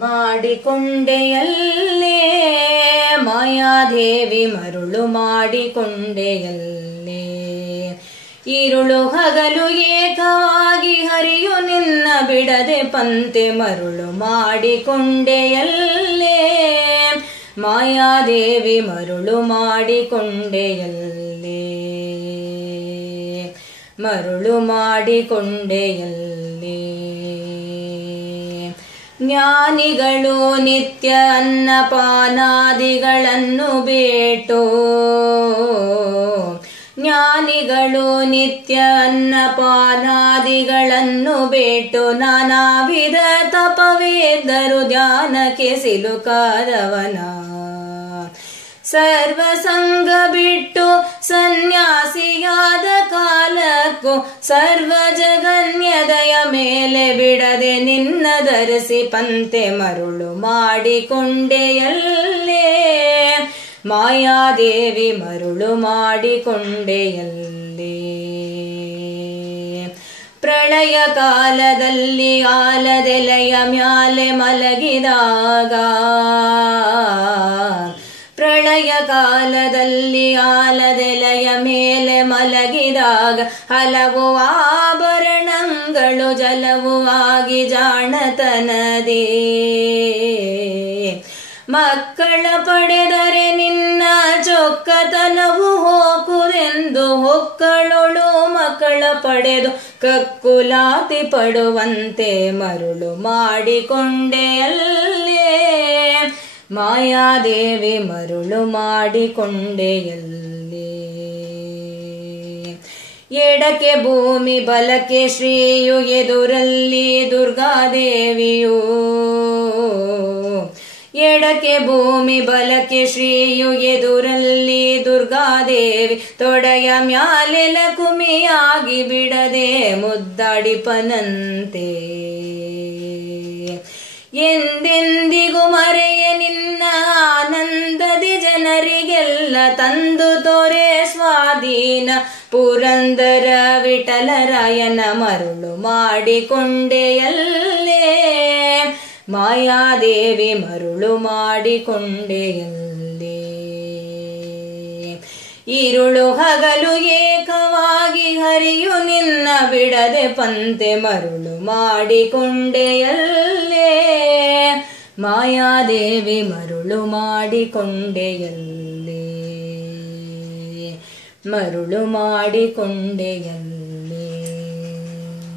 ಮಾಡಿಕೊಂಡೆಯಲ್ಲೇ ಮಾಯಾದೇವಿ ಮರುಳು ಮಾಡಿಕೊಂಡೆಯಲ್ಲೇ ഇരുಳು ಹಗಲು ಏಕವಾಗಿ ಹರಿಯು ನಿನ್ನ ಬಿಡದೆ ಪಂತೆ ಮರುಳು ಮಾಡಿಕೊಂಡೆಯಲ್ಲೇ ಮಾಯಾದೇವಿ ಮರುಳು ಮಾಡಿಕೊಂಡೆಯಲ್ಲೇ ಮರುಳು ಮಾಡಿಕೊಂಡೆಯಲ್ಲೇ ಜ್ಞಾನಿಗಳು ನಿತ್ಯ ಅನ್ನಪಾನಾದಿಗಳನ್ನು ಬೇಟೋ ಜ್ಞಾನಿಗಳು ನಿತ್ಯ ಅನ್ನಪಾನಾದಿಗಳನ್ನು ಬೇಟು ನಾನಾ ವಿಧ ತಪವೇದರು ಧ್ಯಾನಕ್ಕೆ ಸಿಲುಕಾದವನ ಸರ್ವಸಂಗ ಬಿಟ್ಟು ಸನ್ಯಾಸಿಯಾದ ಕಾಲಕ್ಕೂ ಸರ್ವ ಜಗನ್ಯದಯ ಮೇಲೆ ಬಿಡದೆ ನಿನ್ನ ಧರಿಸಿ ಪಂತೆ ಮರುಳು ಮಾಡಿಕೊಂಡೆಯಲ್ಲೇ ಮಾಯಾದೇವಿ ಮರುಳು ಮಾಡಿಕೊಂಡೆಯಲ್ಲೇ ಪ್ರಳಯ ಕಾಲದಲ್ಲಿ ಆಲದೆಲೆಯ ಮ್ಯಾಲೆ ಮಲಗಿದಾಗ ಪ್ರಳಯ ಕಾಲದಲ್ಲಿ ಆಲದೆಲೆಯ ಮೇಲೆ ಮಲಗಿದಾಗ ಹಲವು ಆಭರಣಗಳು ಜಲವು ಆಗಿ ಜಾಣತನದೇ ಮಕ್ಕಳ ಪಡೆದರೆ ನಿನ್ನ ಚೊಕ್ಕತನವು ಹೋಗುದೆಂದು ಹೊಕ್ಕಳೊಳು ಮಕ್ಕಳ ಪಡೆದು ಕಕ್ಕುಲಾತಿ ಪಡುವಂತೆ ಮರುಳು ಮಾಡಿಕೊಂಡೆಯಲ್ಲೇ ಮಾಯಾದೇವಿ ಮರುಳು ಮಾಡಿಕೊಂಡೆಯಲ್ಲೇ ಎಡಕ್ಕೆ ಭೂಮಿ ಬಲಕ್ಕೆ ಶ್ರೀಯು ಎದುರಲ್ಲಿ ದುರ್ಗಾದೇವಿಯು ಎಡಕ್ಕೆ ಭೂಮಿ ಬಲಕ್ಕೆ ಶ್ರೀಯು ಎದುರಲ್ಲಿ ದುರ್ಗಾದೇವಿ ತೊಡೆಯ ಮ್ಯಾಲೆ ಲಕುಮಿಯಾಗಿ ಬಿಡದೆ ಮುದ್ದಾಡಿಪನಂತೆ ಎಂದೆಂದಿಗೂ ಮರೆಯ ನಿನ್ನ ಆನಂದದಿ ಜನರಿಗೆಲ್ಲ ತಂದು ತೋರೆ ಸ್ವಾಧೀನ ಪುರಂದರ ವಿಠಲರಾಯನ ಮರುಳು ಮಾಡಿಕೊಂಡೆಯಲ್ಲೇ ಮಾಯಾದೇವಿ ಮರುಳು ಮಾಡಿಕೊಂಡೆಯಲ್ಲೇ ഇരുಳು ಹಗಲು ಏಕವಾಗಿ ಹರಿಯು ನಿನ್ನ ಬಿಡದೆ ಪಂತೆ ಮರುಳು ಮಾಡಿಕೊಂಡೆಯಲ್ಲೇ ಮಾಯಾದೇವಿ ಮರುಳು ಮಾಡಿಕೊಂಡೆಯಲ್ಲೇ ಮರುಳು ಮಾಡಿಕೊಂಡೆಯಲ್ಲೇ